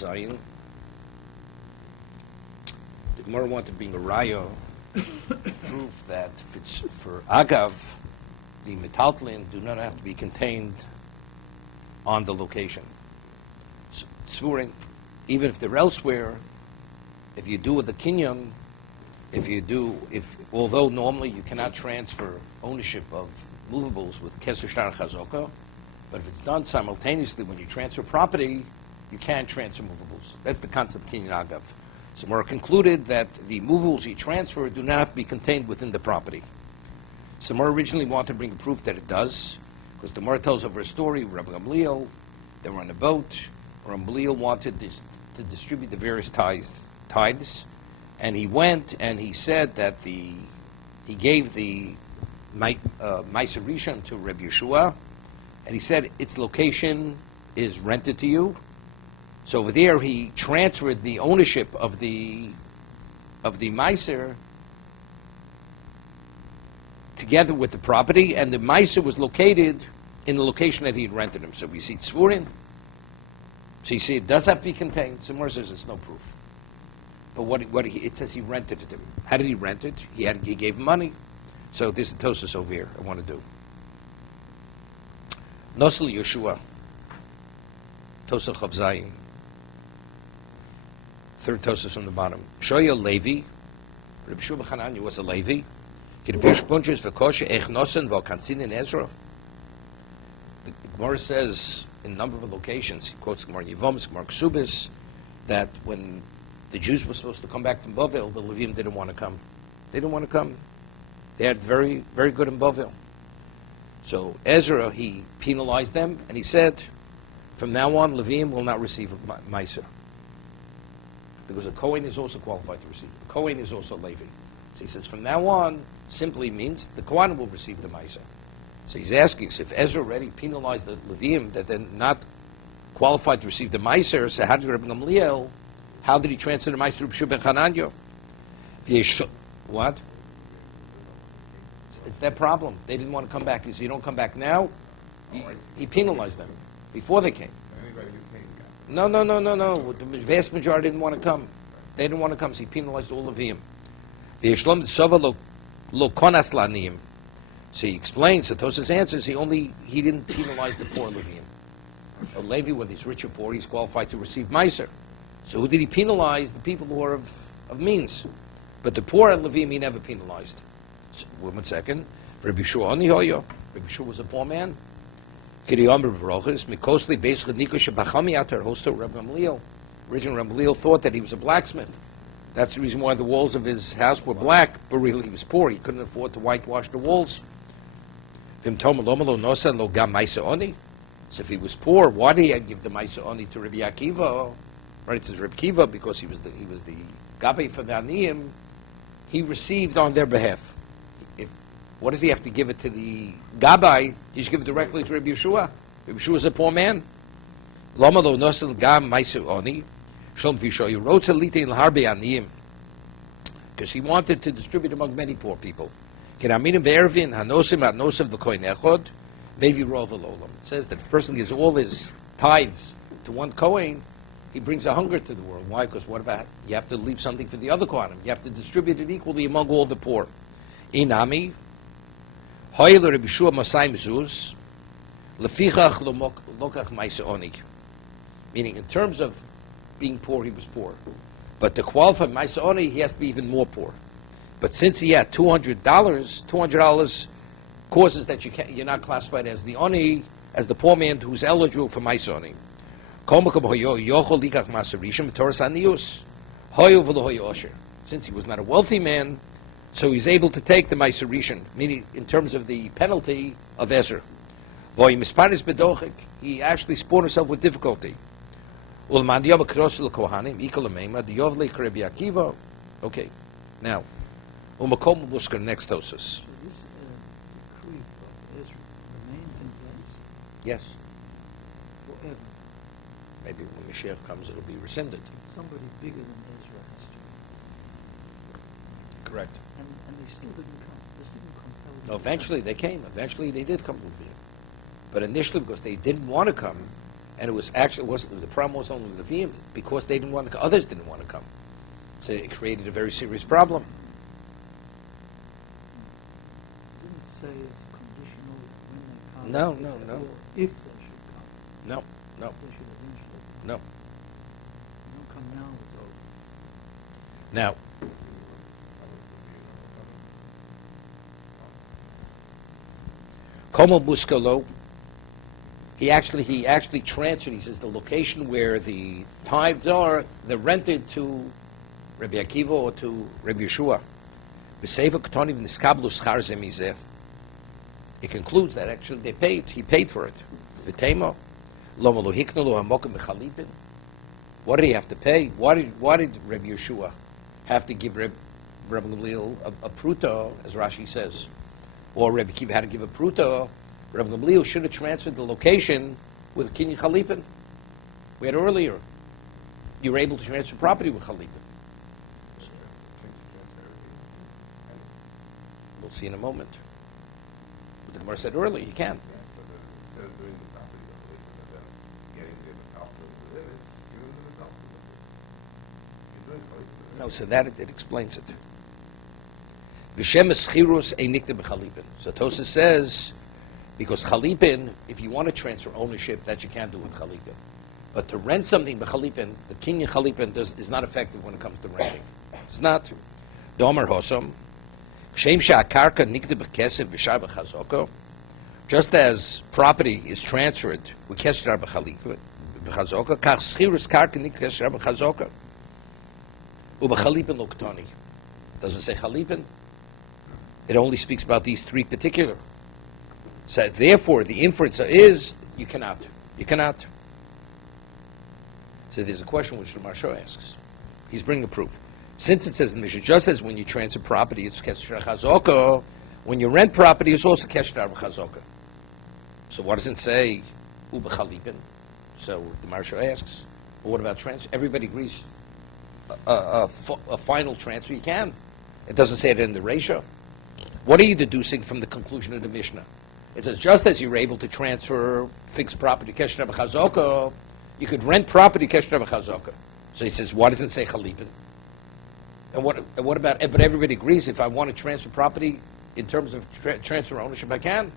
Zion. The Gemara wanted to bring a raya proof that if it's for Agav, the metaltlin do not have to be contained on the location. Tzvurin, even if they're elsewhere, if you do with the kinyan, although normally you cannot transfer ownership of movables with keser shtar chazaka, but if it's done simultaneously when you transfer property, you can transfer movables. That's the concept of kinyan agav. So Gemara concluded that the movables you transfer do not have to be contained within the property. So Gemara originally wanted to bring proof that it does, because the Gemara tells over a story of Rabbi Gamliel. They were on a boat. Rabbi Gamliel wanted to distribute the various tithes, and he went and he said that he gave the Meiser Rishon to Rabbi Yeshua, and he said its location is rented to you. So over there he transferred the ownership of the Meiser together with the property, and the Meiser was located in the location that he had rented him. So we see Tzvurin. So you see it does have to be contained. So Mor says it's no proof. But it says he rented it to him. How did he rent it? He gave him money. So this is Tosus over here I want to do. Nosel Yeshua. Tosus Chavzayin. Third Tosus from the bottom. Shoya Levi. Rabbi Shua Chananya was a Levi. The Gemara says in a number of locations, he quotes Gemara Yevamos, Gemara Ksubis, that when the Jews were supposed to come back from Bavel, the Levim didn't want to come. They didn't want to come. They had very, very good in Bavel. So Ezra, he penalized them, and he said, from now on, Levim will not receive Meiser. Because a Kohen is also qualified to receive. A Kohen is also Levi. So he says, from now on, simply means the Kohen will receive the Meiser. So he's asking, so if Ezra already penalized the Levim that they're not qualified to receive the Meiser, so how did Rabbi Gamliel, how did he transfer the Meiser to Rabbi ben Chananya? What? It's their problem. They didn't want to come back. He said, you don't come back now? He penalized them before they came. No. The vast majority didn't want to come. They didn't want to come, so he penalized all of them. So he explains, so Tosas answers, he didn't penalize the poor Levium. A Levi, whether he's rich or poor, he's qualified to receive Meiser. So who did he penalize? The people who are of means. But the poor Levium he never penalized. So, 1 second. Rabbi Shua was a poor man. Originally, Rabbi Gamliel thought that he was a blacksmith. That's the reason why the walls of his house were black, but really he was poor. He couldn't afford to whitewash the walls. So if he was poor, why did he give the Maisa Oni to Rabbi Akiva? Right, it says Rabbi Akiva because he was the Gabbai for the Aniyim. He received on their behalf. What does he have to give it to the Gabbai? He should give it directly to Rabbi Yeshua. Rabbi Yeshua is a poor man. Lama lo nosel gam Maisa Oni. Because he wanted to distribute among many poor people. It says that if a person gives all his tithes to one Kohen, he brings a hunger to the world. Why? Because what about you have to leave something for the other Kohanim. You have to distribute it equally among all the poor. Inami, meaning in terms of being poor, he was poor. But to qualify Maisa Oni, he has to be even more poor. But since he had $200 causes that you're not classified as the Oni, as the poor man who's eligible for Maisa Oni. Since he was not a wealthy man, so he's able to take the Maisa Rishon, meaning in terms of the penalty of Ezer. He actually spawned himself with difficulty. Okay, now, next Tosus. So this decree of Ezra remains in place? Yes. Forever? Maybe when Mashiach comes it'll be rescinded. Somebody bigger than Ezra has to. Correct. And they still didn't come. This didn't compel them. No, eventually they came. Eventually they did come. But initially, because they didn't want to come, And it was actually, the problem was only the Levim, because they didn't want to, others didn't want to come. So it created a very serious problem. It didn't say it's conditional when they come. No. Or if they should come. No. They should eventually come. No. They don't come now, it's over. Now, Komo Buskalo, he actually transferred, he says, the location where the tithes are, they're rented to Rabbi Akiva or to Rabbi Yeshua. It concludes that actually he paid for it. What did he have to pay? Why did Rabbi Yeshua have to give Rabbi Gamliel a pruta, as Rashi says? Or Rabbi Akiva had to give a pruta? Rabbi Gamliel should have transferred the location with Kinyan Chalipin. We had earlier. You were able to transfer property with Chalipin. We'll see in a moment. But the Gemara said earlier, you can. No, so that it explains it. So Tosa says, because Chalipin, if you want to transfer ownership, that you can do with Chalipin. But to rent something by Chalipin, the Kinyan Chalipin is not effective when it comes to renting. It's not. Domer Hosam. Just as property is transferred with Kesher b'Chazokah, kach schirus karka nik Kesher b'Chazokah. U'b'Chalipin lo Ketani. Doesn't say Chalipin. It only speaks about these three particular. So therefore, the inference is you cannot. You cannot. So there's a question which the Maharsha asks. He's bringing a proof. Since it says in the Mishnah, just as when you transfer property, it's Kesher Chazokah, when you rent property, it's also Kesher Chazokah. So what does it say? U'b'Chalipin. So the Maharsha asks, well, what about transfer? Everybody agrees. A final transfer, you can. It doesn't say it in the ratio. What are you deducing from the conclusion of the Mishnah? It says, just as you were able to transfer fixed property, Kesher Chazokah, you could rent property, Kesher Chazokah. So he says, why doesn't it say Chalipin? And what about, but everybody agrees, if I want to transfer property in terms of transfer ownership, I can.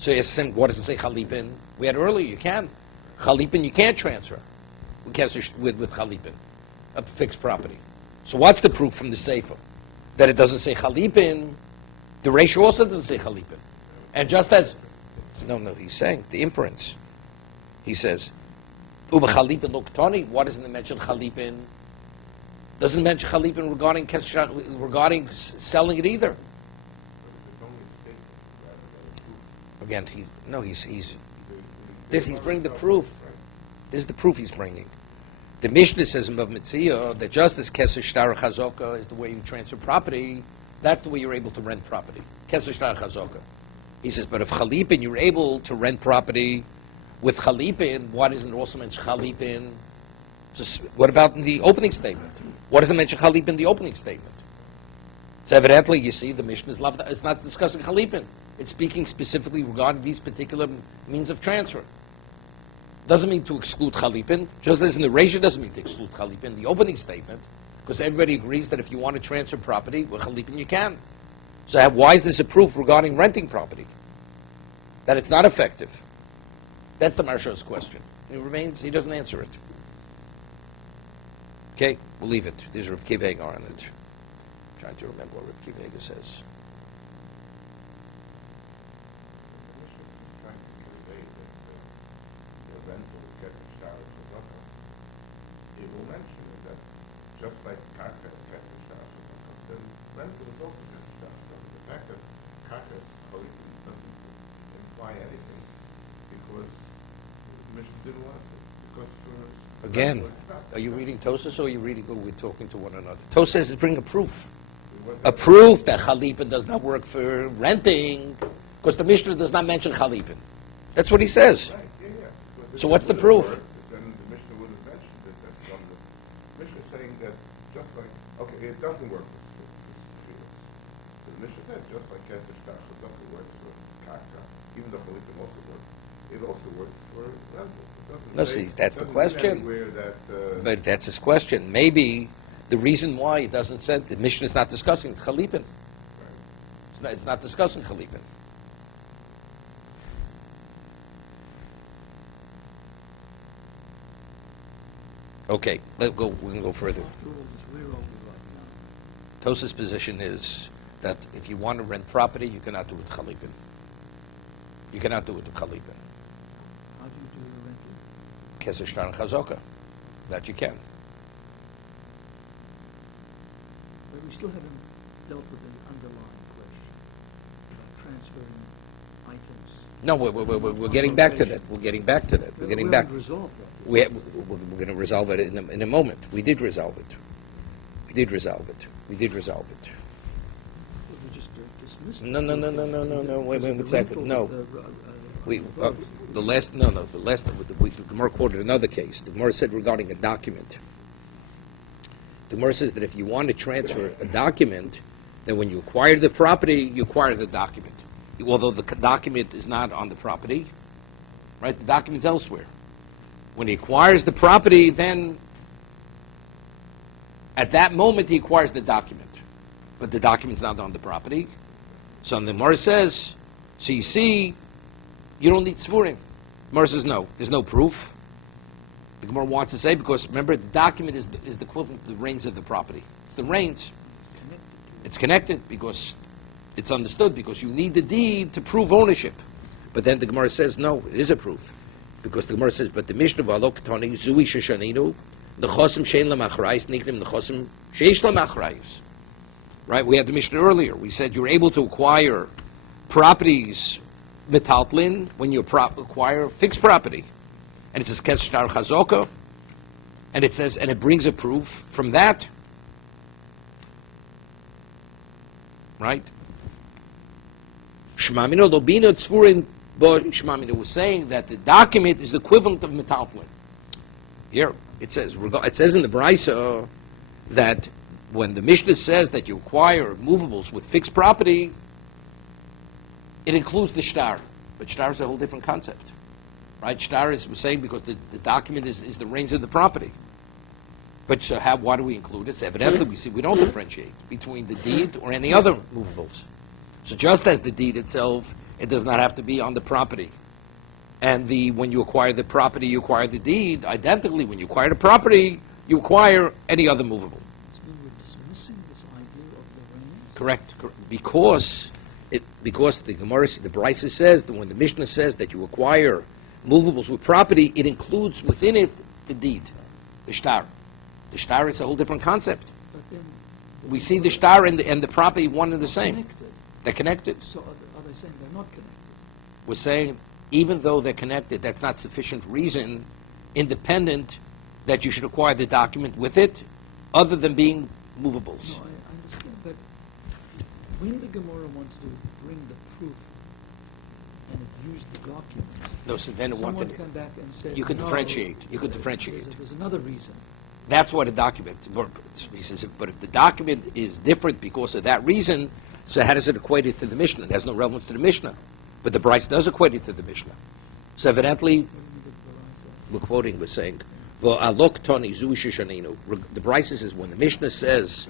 So he says, what does it say Chalipin? We had earlier, you can. Chalipin, you can't transfer with Chalipin, a fixed property. So what's the proof from the Sefer? That it doesn't say Chalipin, the ratio also doesn't say Chalipin. And just as, no, he's saying, the inference. He says, Uba Chalipin lo Ketani, why doesn't it mention Chalipin? Doesn't mention Chalipin regarding selling it either. Again, he's bringing the proof. This is the proof he's bringing. The Mishnah says in Bav Mitzvah that just as Kesher Shtar Chazokah is the way you transfer property, that's the way you're able to rent property. Kesher Shtar Chazokah. He says, but if Chalipin, you're able to rent property with Chalipin, why doesn't it also mention Chalipin? What about in the opening statement? What does it mention Chalipin in the opening statement? So evidently, you see, the Mishnah is it's not discussing Chalipin. It's speaking specifically regarding these particular means of transfer. Doesn't mean to exclude Chalipin, just as in the ratio doesn't mean to exclude Chalipin in the opening statement, because everybody agrees that if you want to transfer property with Chalipin, you can. So why is this a proof regarding renting property? That it's not effective. That's the Maharsha's question. He doesn't answer it. Okay, we'll leave it. There's Rav Kiva Hagar on it. I'm trying to remember what Rav Kiva Hagar says. He will mention that just like Karka is Kesher Shtar, then rental is also Kesher Shtar. The fact that Karka is Chalipin doesn't imply anything because the Mishnah didn't want it. Because again, are you reading Tosas or are you reading? Oh, we're talking to one another. Tosas is bringing a proof. A proof that Chalipin does not work for renting, because the Mishnah does not mention Chalipin. That's what he says. Right, yeah. So what's the proof? Then the Mishnah would have mentioned it as one of the Mishnah is saying that just like, okay, it doesn't work with this field. The Mishnah said just like Kesher Shtar Chazokah works with Karka, even though Chalipin also works. it also works for rentals. It doesn't No, say- see, that's the doesn't question. say anywhere that, But that's his question. Maybe the reason why it doesn't say, the Mishnah is not discussing Chalipin. right. It's not discussing Chalipin. Okay, we're going to go further. After all this, where are we right now? Tosa's position is that if you want to rent property, you cannot do it Chalipin. You cannot do it with Chalipin. How do you do the rental? Keser Shtar and Chazoka. That you can. But we still haven't dealt with the underlying question about transferring items. No, we're getting back to that. We're getting back to that. We're getting back. We haven't resolved that. We're going to resolve it in a moment. We did resolve it. We did resolve it. We just dismissed it. No. Wait The a second. rental No. of the, The last the Gemara quoted another case. The Gemara said regarding a document. The Gemara says that if you want to transfer a document, then when you acquire the property, you acquire the document. Although the document is not on the property, right? The document's elsewhere. When he acquires the property, then at that moment he acquires the document. But the document's not on the property. So the Gemara says, so you see, you don't need Svurim. The Gemara says no, there's no proof. The Gemara wants to say, because remember, the document is the equivalent to the reins of the property. It's the reins. It's connected because it's understood, because you need the deed to prove ownership. But then the Gemara says, no, it is a proof. Because the Gemara says, but the Mishnah v'alok tani zui sheshaninu nechosim shein lamachrayis niknim nechosim sheish lamachrayis. Right? We had the Mishnah earlier. We said you're able to acquire properties metaltlin when you acquire fixed property. And it says Ketzshtar Chazoka, and it says, and it brings a proof from that. Right? Shmamino Lobino Tzvurin, but Shmamino was saying that the document is the equivalent of metaltlin. Here, it says in the Brisa that when the Mishnah says that you acquire movables with fixed property, it includes the shtar. But shtar is a whole different concept. Right? Shtar is, we're saying, because the document is the reins of the property. But so why do we include it? So evidently we don't differentiate between the deed or any other movables. So just as the deed itself, it does not have to be on the property. And when you acquire the property, you acquire the deed. Identically, when you acquire the property, you acquire any other movable. So we're dismissing this idea of the reins? Correct. Because the Gemara, the Brisa says that when the Mishnah says that you acquire movables with property, it includes within it the deed, the shtar. The shtar is a whole different concept. But then We see the shtar and the property one and the same. connected. They're connected. So are they saying they're not connected? We're saying even though they're connected, that's not sufficient reason, independent, that you should acquire the document with it, other than being movables. No, I understand, but when the Gemara wants to bring the proof and it used the document, No, so then it someone wanted. come back and said, You could no, differentiate. You could differentiate. There's another reason. That's what a document. He says, but if the document is different because of that reason, so how does it equate it to the Mishnah? It has no relevance to the Mishnah. But the Brisa does equate it to the Mishnah. So evidently, we're quoting, we're saying, well, alok toni zui sheshaninu. The Brisa says when the Mishnah says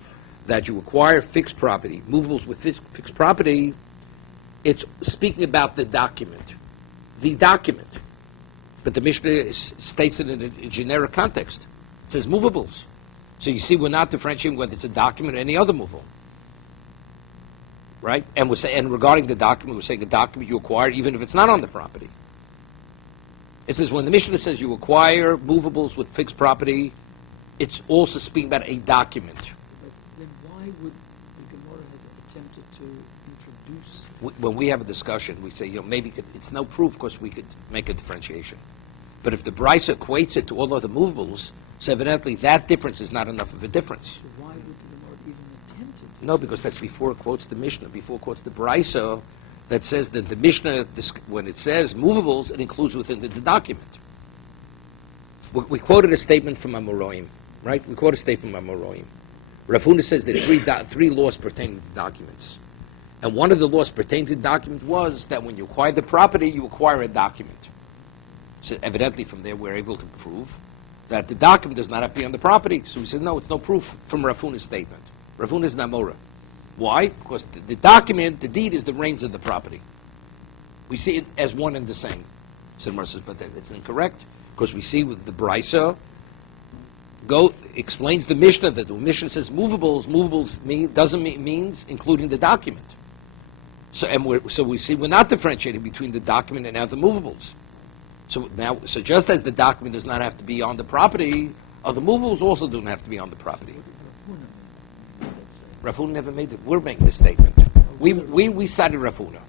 that you acquire fixed property, movables with fixed property, it's speaking about the document. The document. But the Mishnah states it in a generic context. It says movables. So you see, we're not differentiating whether it's a document or any other movable. Right? And regarding the document, we're saying a document you acquire even if it's not on the property. It says when the Mishnah says you acquire movables with fixed property, it's also speaking about a document. But then why would the Gemara have attempted to introduce... When we have a discussion, we say, maybe it's no proof because we could make a differentiation. But if the Brisa equates it to all other movables, so evidently that difference is not enough of a difference. So why would the Gemara even attempt it? No, because that's before it quotes the Mishnah, before it quotes the Brisa that says that the Mishnah, when it says movables, it includes within the document. We quoted a statement from Amoraim, right? We quoted a statement from Amoraim. Rav Huna says that three laws pertaining to documents. And one of the laws pertaining to the document was that when you acquire the property, you acquire a document. So evidently from there we're able to prove that the document does not have to be on the property. So we said, no, it's no proof from Rav Huna's statement. Rav Huna is Namora. Why? Because the document, the deed, is the reins of the property. We see it as one and the same. So Gemara says, but it's incorrect, because we see with the Brisa explains the Mishnah that the Mishnah says movables means including the document. So we see we're not differentiating between the document and now the movables. So just as the document does not have to be on the property, the movables also don't have to be on the property. Rav Huna never made it. We're making the statement. We cited Rav Huna.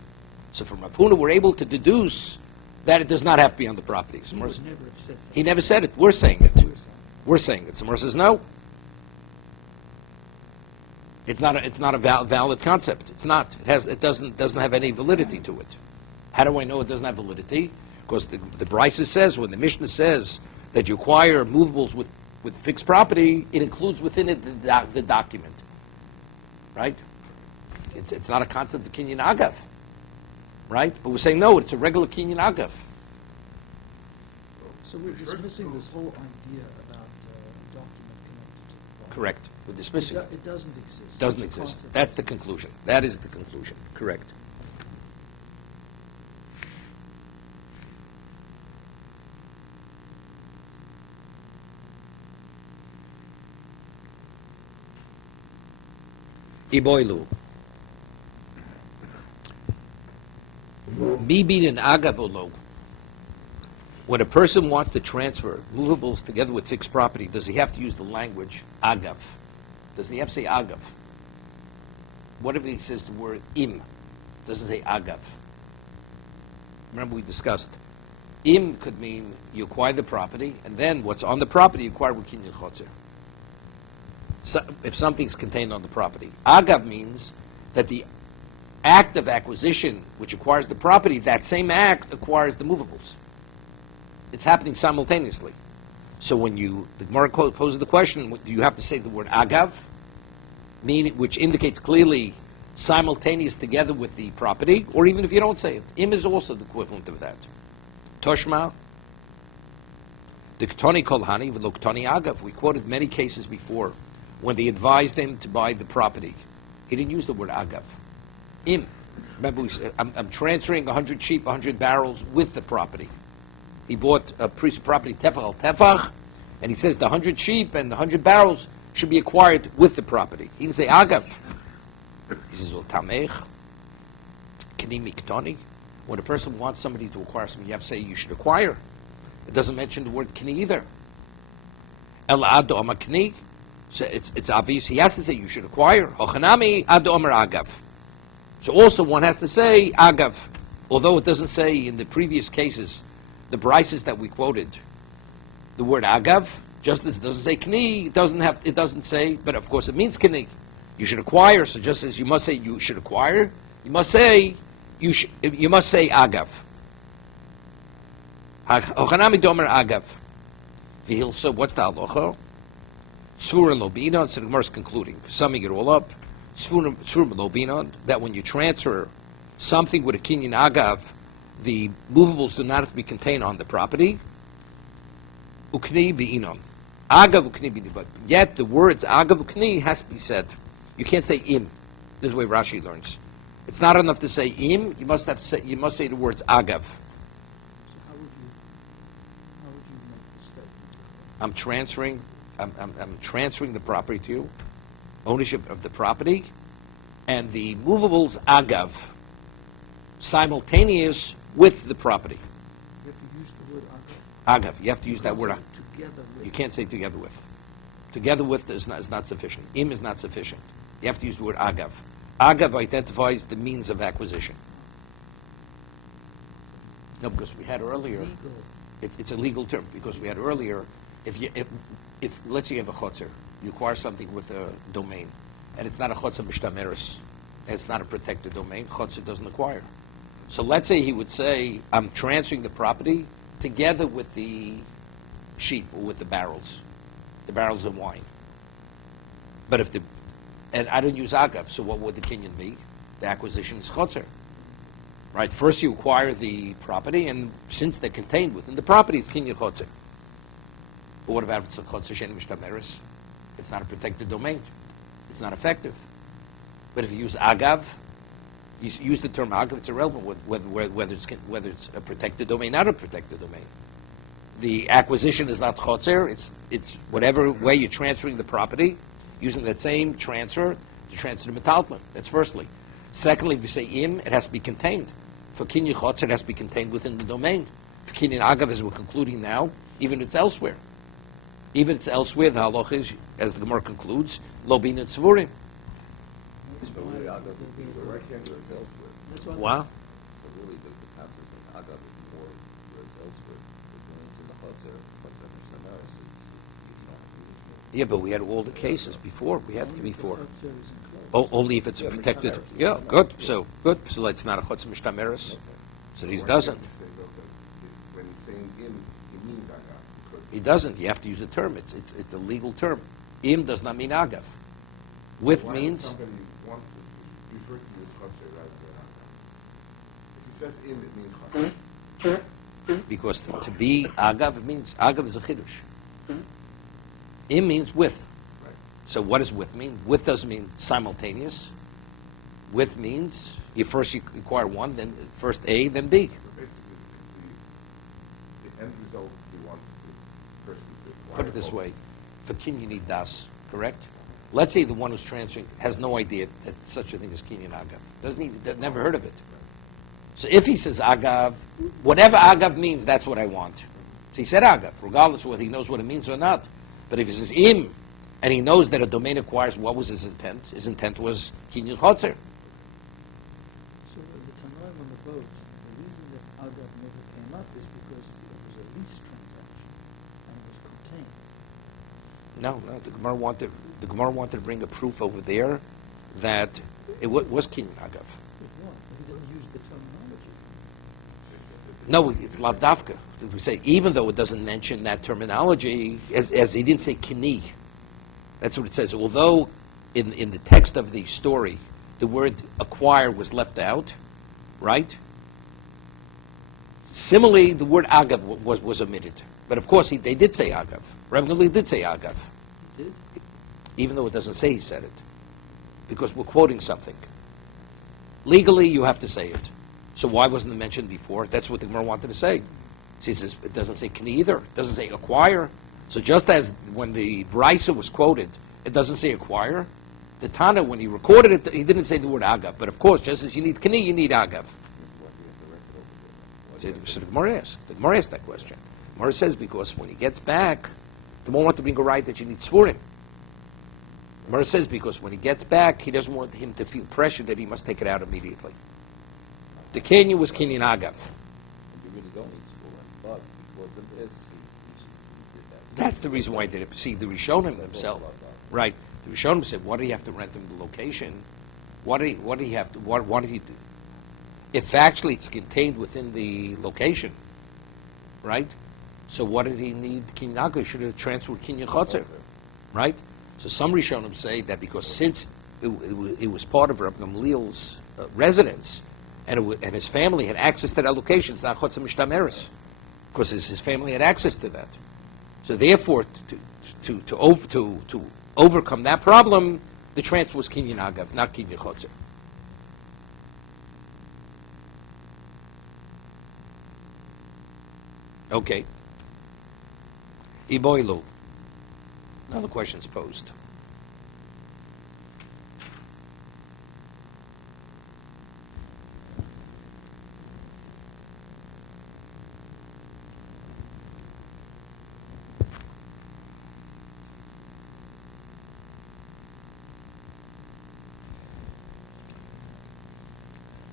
So from Rav Huna we're able to deduce that it does not have to be on the property. He never said it. We're saying it. We're saying it. Samar says no. It's not a valid concept. It's not. It doesn't have any validity to it. How do I know it doesn't have validity? Because the Brisa says, when the Mishnah says that you acquire movables with fixed property, it includes within it the document. Right? It's not a concept of kinyan agav. Right? But we're saying, no, it's a regular kinyan agav. So we're dismissing this whole idea about document connected to the property. Correct. We're dismissing it. It doesn't exist. Doesn't exist. That's the conclusion. That is the conclusion. Correct. Iboilu. Mibin and agavolo. When a person wants to transfer movables together with fixed property, does he have to use the language agav? Does he have to say agav? What if he says the word im? Doesn't say agav. Remember we discussed, im could mean you acquire the property, and then what's on the property you acquire with kinyan chotzer. So if something's contained on the property. Agav means that the act of acquisition which acquires the property, that same act acquires the movables. It's happening simultaneously. So when the Gemara poses the question, do you have to say the word agav, which indicates clearly simultaneous together with the property, or even if you don't say it, im is also the equivalent of that. Toshma, the ktoni kolhani, v'lo ktoni agav. We quoted many cases before when they advised him to buy the property. He didn't use the word agav. Im. Remember we said, I'm transferring 100 sheep, 100 barrels with the property. He bought a piece of property, tefach al tefach, and he says the 100 sheep and the 100 barrels should be acquired with the property. He didn't say agav. He says, well, tamech, kni miktoni. When a person wants somebody to acquire something, you have to say you should acquire. It doesn't mention the word kni either. El ado ama kni. So it's obvious he has to say you should acquire. Hochanami ado amar agav. So also one has to say agav, although it doesn't say in the previous cases, the brises that we quoted, the word agav, just as it doesn't say kni, it doesn't say, but of course it means kni. You should acquire. So just as you must say you should acquire, you must say agav. Hochanami domer agav. So what's the halacha? Svura lobinon. So the Gemara is concluding, summing it all up. Svura lobinon, that when you transfer something with a kinyan agav, the movables do not have to be contained on the property. Ukni bi'inon. Agav ukni bi'inon. But yet the words agav ukni has to be said. You can't say im. This is the way Rashi learns. It's not enough to say im. You must say the words agav. So how would you make the statement? I'm transferring the property to you, ownership of the property, and the movables agav, simultaneous with the property. You have to use the word agav. Agav. You have to use that word. Together with. You can't say together with. Together with is not sufficient. Im is not sufficient. You have to use the word agav. Agav identifies the means of acquisition. No, because we had earlier. It's a legal term because we had earlier. If let's say you have a chotzer, you acquire something with a domain, and it's not a chotzer mishtameres, it's not a protected domain. Chotzer doesn't acquire. So let's say he would say, I'm transferring the property together with the sheep or with the barrels of wine. But and I don't use agav, so what would the kinyan be? The acquisition is chotzer. Right? First you acquire the property, and since they're contained within the property, it's kinyan chotzer. But what about if it's a chotzer she'en mishtameres? It's not a protected domain. It's not effective. But if you use agav, you use the term agav, it's irrelevant whether it's a protected domain, not a protected domain. The acquisition is not chotzer. It's whatever way you're transferring the property, using that same transfer to transfer the metaltlin. That's firstly. Secondly, if you say im, it has to be contained. For kinyan chotzer, it has to be contained within the domain. For kinyan agav, as we're concluding now, even if it's elsewhere. Even if it's elsewhere, the halach is, as the Gemara concludes, lo bina tzvurim. So really, agav would be where it's elsewhere. That's why. Wow. So really, the passage of agav is more where it's elsewhere. But when it's in the chotzer, it's like that Mishnah knows. You don't have to do this. Yeah, but we had all the cases before. We had to before. Chotzer is enclosed. Only if it's a Yeah, protected. mishtameres. Yeah, good. So good. So it's not a chotzer mishtameres. Okay. So he Why doesn't. can't you say, though, that when he's saying im, he means agav? Because He doesn't. You have to use a term. It's a legal term. Im does not mean agav. With why means. would somebody want to refer to this chotzer rather than agav? If he says im, it means chotzer. Because to be agav, it means agav is a chiddush. Im means with. Right. So what does with mean? With doesn't mean simultaneous. With means you first acquire one, then first A, then B. So basically, the end result he wants the person to acquire. Put it this both. way: for kin you need das, correct? Let's say the one who's transferring has no idea that such a thing as kinyan agav. Never heard of it. So if he says agav, whatever agav means, that's what I want. So he said agav, regardless of whether he knows what it means or not. But if he says im, and he knows that a domain acquires, what was his intent? His intent was kinyan chotzer. So the Tanoim on the boat, the reason that Agav never came up is because it was a lease transaction and it was contained. No, the Gemara wanted to bring a proof over there that it was kinyan agav. With what? He didn't use the terminology. No, it's lav dafka. We say even though it doesn't mention that terminology, as he didn't say kini. That's what it says. Although in the text of the story, the word acquire was left out, right? Similarly, the word agav was omitted. But of course, they did say agav. Rabbi Gamliel did say agav, He did? even though it doesn't say he said it, because we're quoting something. Legally, you have to say it. So why wasn't it mentioned before? That's what the Gemara wanted to say. She says it doesn't say kni either. It doesn't say acquire. So just as when the Brisa was quoted, it doesn't say acquire. The Tana, when he recorded it, he didn't say the word agav. But of course, just as you need kni, you need agav. So the Gemara asked that question. The Gemara says because when he gets back, the Gemara wants to bring a right that you need svurim. The Gemara says because when he gets back, he doesn't want him to feel pressure that he must take it out immediately. The Kenyan was kinyan agav. You really don't need to go in, but because of this, he did that. That's the reason why he did it. See, the Rishonim That's themselves, all about that. right? The Rishonim said, "Why do you have to rent him the location? What do you have to? What did he do? If actually it's contained within the location, right? So what did he need kinyan agav? He should have transferred kinyan chotzer, right? So some Rishonim say that because since it was part of Rabbi Gamliel's residence, and his family had access to that location, it's not chotzer mishtameres, because his family had access to that. So therefore, to overcome that problem, the transfer was kinyan agav, not kinyan chotzer. Okay. Iboilu. Another question is posed.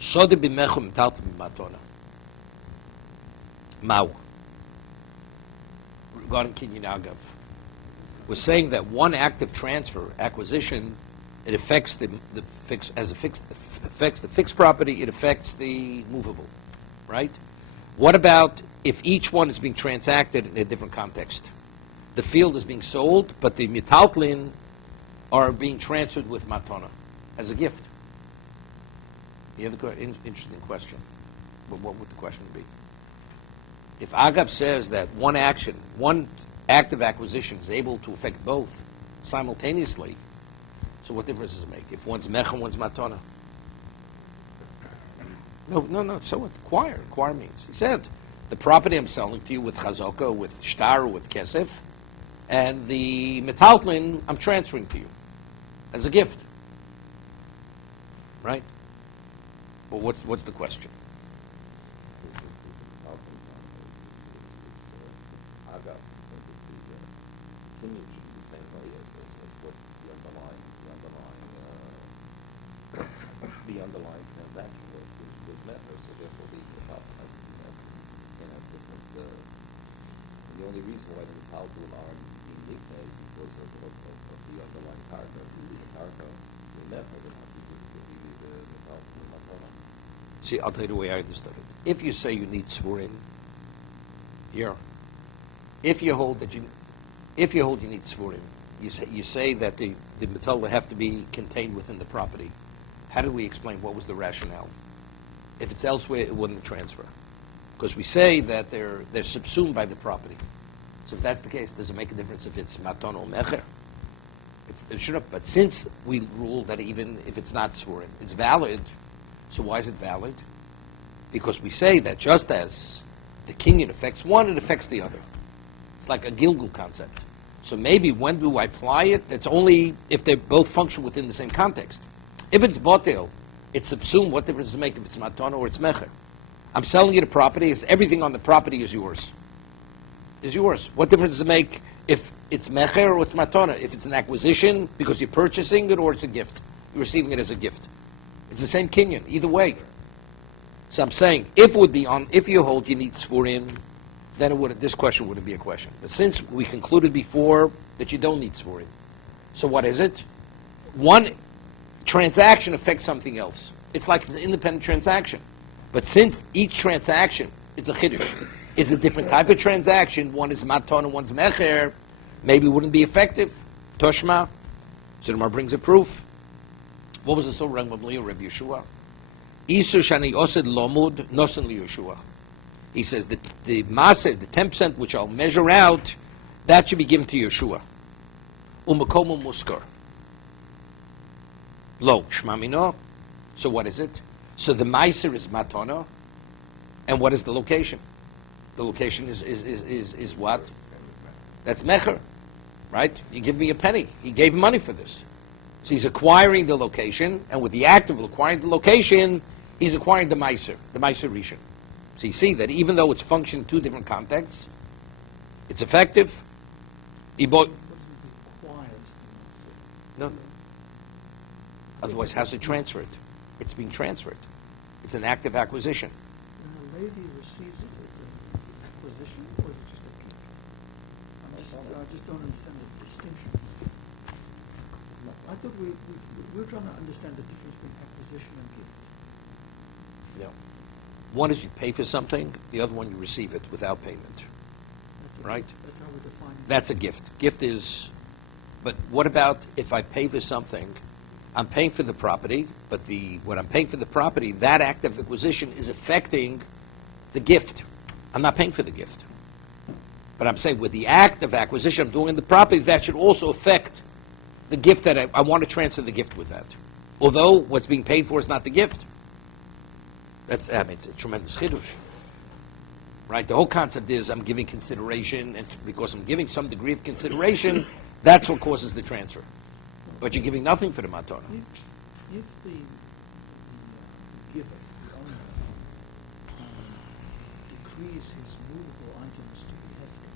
Shode b'mechum talp b'matona. Mau. Regarding kinyan agav, we're saying that one active transfer, acquisition, it affects the fixed property. It affects the movable, right? What about if each one is being transacted in a different context? The field is being sold, but the metaltlin are being transferred with matona as a gift. You have an interesting question. what would the question be? If Agav says that one act of acquisition is able to affect both simultaneously, so what difference does it make? If one's mech and one's matana? No. So what? Acquire means. He said, the property I'm selling to you with chazaka, with shtar, with kesef, and the metaltlin I'm transferring to you as a gift. Right? Well, what's the question? Agav, continue should be the same way as what the underlying transaction was met, so therefore the metalton has to be met. You can't have different. And the only reason why the metalton are being nikna is because of the underlying karka. The karka, the net, they have to do the metalton and matana. See, I'll tell you the way I understood it. If you say you need svurim, here. If you hold you need svurim, you say that the metal will have to be contained within the property. How do we explain what was the rationale? If it's elsewhere, it wouldn't transfer, because we say that they're subsumed by the property. So if that's the case, does it make a difference if it's maton or mecher? It should have. But since we rule that even if it's not svurim, it's valid. So why is it valid? Because we say that just as the kinyan affects one, it affects the other. It's like a Gilgul concept. So maybe when do I apply it? It's only if they both function within the same context. If it's botel, it's subsumed. What difference does it make if it's matana or it's mecher? I'm selling you the property. Everything on the property is yours. Is yours. What difference does it make if it's mecher or it's matana? If it's an acquisition because you're purchasing it, or it's a gift, you're receiving it as a gift. It's the same kinyan, either way. So I'm saying, if you hold you need svurim, then this question wouldn't be a question. But since we concluded before that you don't need svurim, so what is it? One transaction affects something else. It's like an independent transaction. But since each transaction is a kiddush, is a different type of transaction, one is maton and one's mecher, maybe it wouldn't be effective. Toshma. So the Gemara brings a proof. What was the so wrong with Rabbi Yeshua? Isu shani osed lomud nosen li Yeshua. He says that the maser, the 10% which I'll measure out, that should be given to Yeshua. Umakomu muskar. Lo shmamino. So what is it? So the maser is matana, and what is the location? The location is what? That's mecher, right? You give me a penny. He gave money for this. So he's acquiring the location, and with the act of acquiring the location, he's acquiring the meiser rishon. So you see that even though it's functioning in two different contexts, it's effective. He bought. No. Otherwise, how's it transferred? It's being transferred. It's an act of acquisition. When a lady receives it, it's an acquisition, or is it just a gift? I just don't understand the distinction. I thought we were trying to understand the difference between acquisition and gift. Yeah. One is you pay for something, the other one you receive it without payment. Right? That's how we define it. That's a gift. Gift is, but what about if I pay for something, I'm paying for the property, but when I'm paying for the property, that act of acquisition is affecting the gift. I'm not paying for the gift. But I'm saying with the act of acquisition I'm doing the property, that should also affect the gift that I want to transfer the gift with that. Although what's being paid for is not the gift. It's a tremendous chiddush. Right? The whole concept is I'm giving consideration, and because I'm giving some degree of consideration, that's what causes the transfer. But you're giving nothing for the matana. If the giver, the owner, decrees his movable items to be hefty,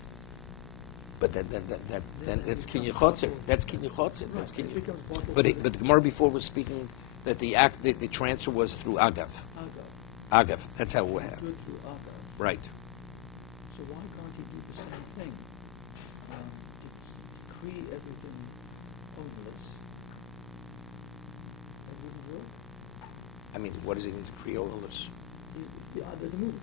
but then that's kinyan chotzer. That's kinyan chotzer. That's it kinyan. becomes bottled. But the Gemara before was speaking that the transfer was through agav. Agav. That's how we have. Good through Agav. Right. So why can't he do the same thing? Decree everything ownerless. That wouldn't work. I mean, what does it mean to decree ownerless? The movables.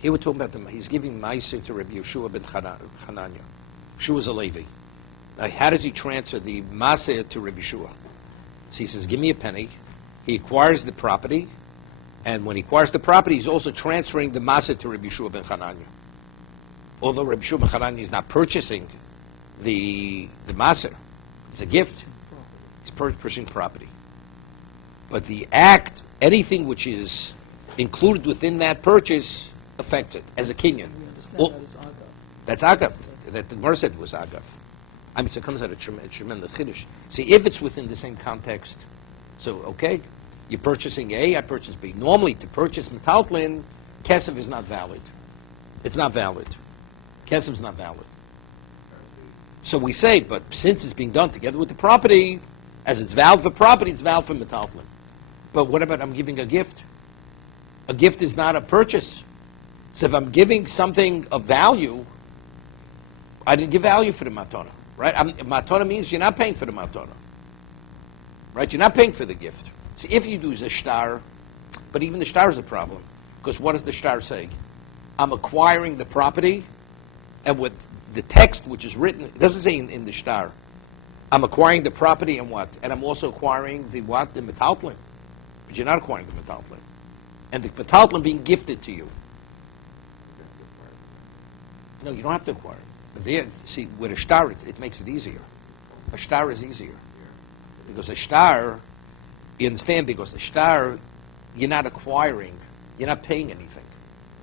Here we're talking about he's giving Meiser to Rabbi Yeshua ben Hananya. Yeshua's a Levi. Now, how does he transfer the Maser to Rabbi Yeshua? So he says, give me a penny. He acquires the property, And when he acquires the property, he's also transferring the Maser to Rabbi Yeshua ben Chananya. Although Rabbi Yeshua ben Chananya is not purchasing the Maser, it's a gift. He's purchasing property. But the act, anything which is included within that purchase, affects it as a kinyan. We understand Well, that is agav. that's agav. That the Gemara said was agav. I mean, so it comes out a tremendous chiddush. See, if it's within the same context, so okay, you're purchasing A, I purchase B. Normally, to purchase metaltlin, kesef is not valid. It's not valid. Kesef is not valid. So we say, but since it's being done together with the property, as it's valid for property, it's valid for metaltlin. But what about I'm giving a gift? A gift is not a purchase. So if I'm giving something of value, I didn't give value for the matana, right? Matana means you're not paying for the matana, right? You're not paying for the gift. See, if you do the shtar, but even the shtar is a problem, because what does the shtar say? I'm acquiring the property, and with the text which is written, it doesn't say in the shtar, I'm acquiring the property and what? And I'm also acquiring the what? The metaltlin. But you're not acquiring the metaltlin. And the metaltlin being gifted to you. No, you don't have to acquire it. But there, see, with a shtar, it makes it easier. A shtar is easier. Because a shtar, you understand, because a shtar, you're not acquiring, you're not paying anything.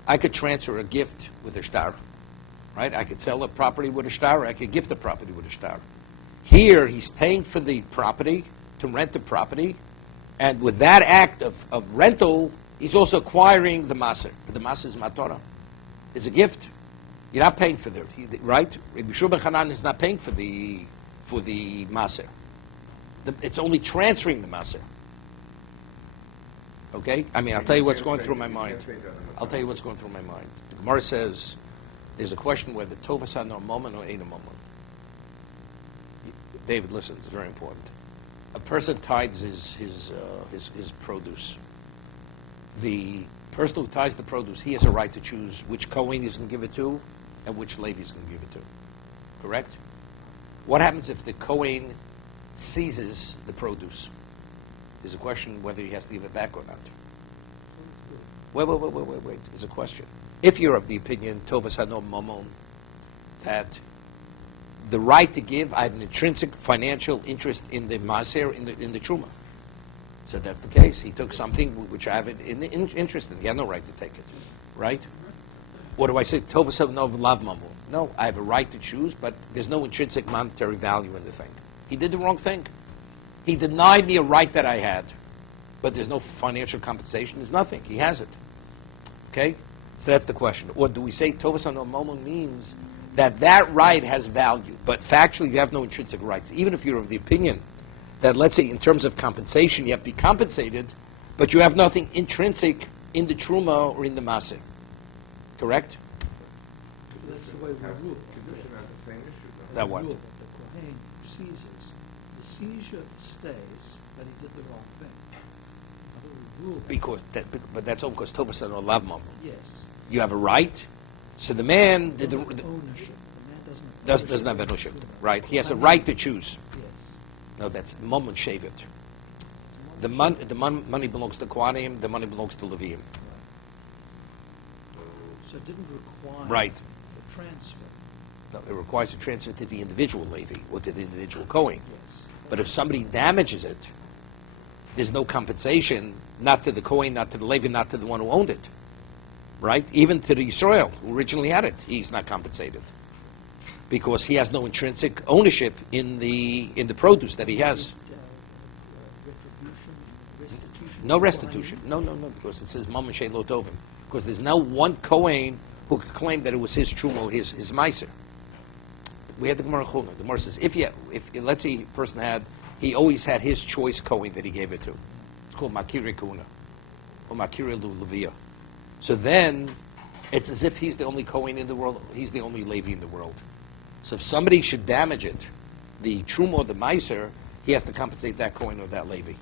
I could transfer a gift with a shtar, right? I could sell a property with a shtar, or I could gift a property with a shtar. Here, he's paying for the property, to rent the property, and with that act of rental, he's also acquiring the maser. But the maser is matana. It's a gift. You're not paying for it, right? Rabbi Yeshua ben Hanan is not paying for the maser. It's only transferring the maser. Okay? I mean, I'll tell you what's going through my mind. I'll tell you what's going through my mind. The Gemara says there's a question whether tovas no moment or ain't a moment. David, listen, it's very important. A person tithes his produce. The person who tithes the produce, he has a right to choose which Kohen he's going to give it to and which Levi he's going to give it to. Correct? What happens if the Kohen seizes the produce? There's a question whether he has to give it back or not. Wait. There's a question. If you're of the opinion, Tovas Hano Momon, that the right to give, I have an intrinsic financial interest in the Maser, in the Truma. So that's the case. He took something which I have an interest in. He had no right to take it. Right? What do I say? Tovas Hano Lav Momon. No, I have a right to choose, but there's no intrinsic monetary value in the thing. He did the wrong thing. He denied me a right that I had, but there's no financial compensation. There's nothing. He has it. Okay? So that's the question. Or do we say Tovas Hano Momon means that right has value, but factually you have no intrinsic rights. Even if you're of the opinion that, let's say, in terms of compensation, you have to be compensated, but you have nothing intrinsic in the Truma or in the Maser. Correct? That's the way we rule. Kiddushin has the same issue, though. That what? Rule that the Kohen seizes. The seizure stays that he did the wrong thing. I thought we ruled that. But that's all because Tovas Hano Lav Momon. Yes. You have a right. So the man did Ownership. The man doesn't have ownership, right? He has a right to choose. Yes. No, that's Momon Shavit. The money belongs to Kohanim. The money belongs to Leviim. So it didn't require Right. the transfer. No, it requires a transfer to the individual Levi or to the individual Kohen. Yes. But if somebody damages it, there's no compensation, not to the Kohen, not to the Levi, not to the one who owned it. Right? Even to the Yisrael who originally had it, he's not compensated. Because he has no intrinsic ownership in the produce that he has. Restitution? No restitution. No, because it says Mamon Shei Lo Tovim. Because there's no one Kohen who could claim that it was his Truma, his Meiser. We had the Gemara Chuna. The Gemara says, if let's say a person he always had his choice Kohen that he gave it to. It's called Makiri Kuna, or Makiri Levia. So then, it's as if he's the only Kohen in the world, he's the only Levi in the world. So if somebody should damage it, the Truma or the Meiser, he has to compensate that Kohen or that Levi.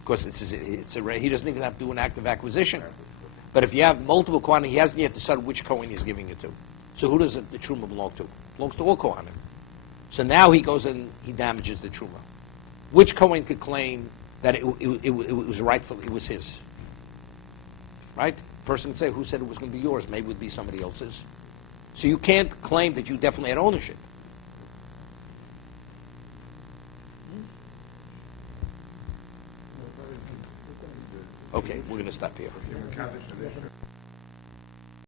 Because he doesn't even have to do an act of acquisition. But if you have multiple Kohanim, he hasn't yet decided which Kohen he's giving it to. So who does the Truma belong to? It belongs to all Kohanim. So now he goes and he damages the Truma. Which Kohen could claim that it was rightful, it was his? right? Person would say, who said it was going to be yours? Maybe it would be somebody else's. So you can't claim that you definitely had ownership. Okay, we're going to stop here.